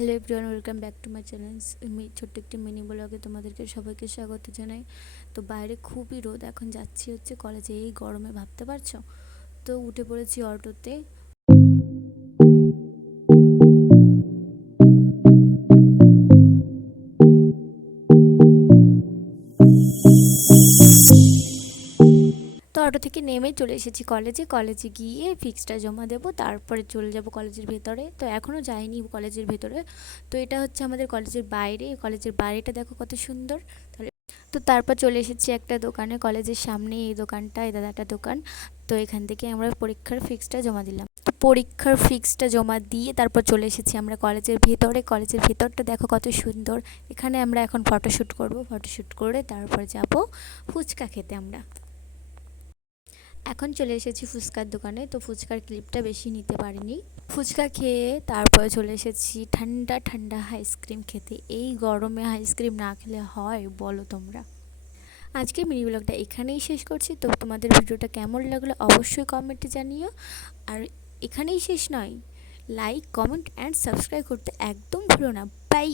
Hello everyone, welcome back to my channel. ছোট্ট একটি mini ব্লগে তোমাদেরকে সবাইকে স্বাগত জানাই। তো বাইরে খুবই রোদ, এখন যাচ্ছি হচ্ছে কলেজে, এই গরমে ভাবতে পারছো। তো উঠে পড়েছি অটোতে। তো অটো থেকে নেমে চলে এসেছি কলেজে গিয়ে ফিক্সটা জমা দেবো, তারপরে চলে যাব কলেজের ভেতরে। তো এখনও যাইনি কলেজের ভেতরে। তো এটা হচ্ছে আমাদের কলেজের বাইরে, কলেজের বাইরেটা দেখো কত সুন্দর। তো তারপর চলে এসেছি একটা দোকানে, কলেজের সামনে এই দোকানটা, এই দাদাটা দোকান। তো এখান থেকে আমরা পরীক্ষার ফিক্সটা জমা দিলাম। তো পরীক্ষার ফিক্সটা জমা দিয়ে তারপর চলে এসেছি আমরা কলেজের ভেতরে। কলেজের ভেতরটা দেখো কত সুন্দর। এখানে আমরা এখন ফটোশ্যুট করব, ফটোশ্যুট করে তারপর যাব ফুচকা খেতে। আমরা এখন চলে এসেছি ফুচকার দোকানে। তো ফুচকার ক্লিপটা বেশি নিতে পারিনি। ফুচকা খেয়ে তারপরে চলে এসেছি ঠান্ডা ঠান্ডা আইসক্রিম খেতে। এই গরমে আইসক্রিম না খেলে হয় বলো তোমরা? আজকের মিনি ব্লগটা এখানেই শেষ করছি। তো তোমাদের ভিডিওটা কেমন লাগলো অবশ্যই কমেন্টে জানিও। আর এখানেই শেষ নয়, লাইক, কমেন্ট অ্যান্ড সাবস্ক্রাইব করতে একদম ভুলো না। বাই।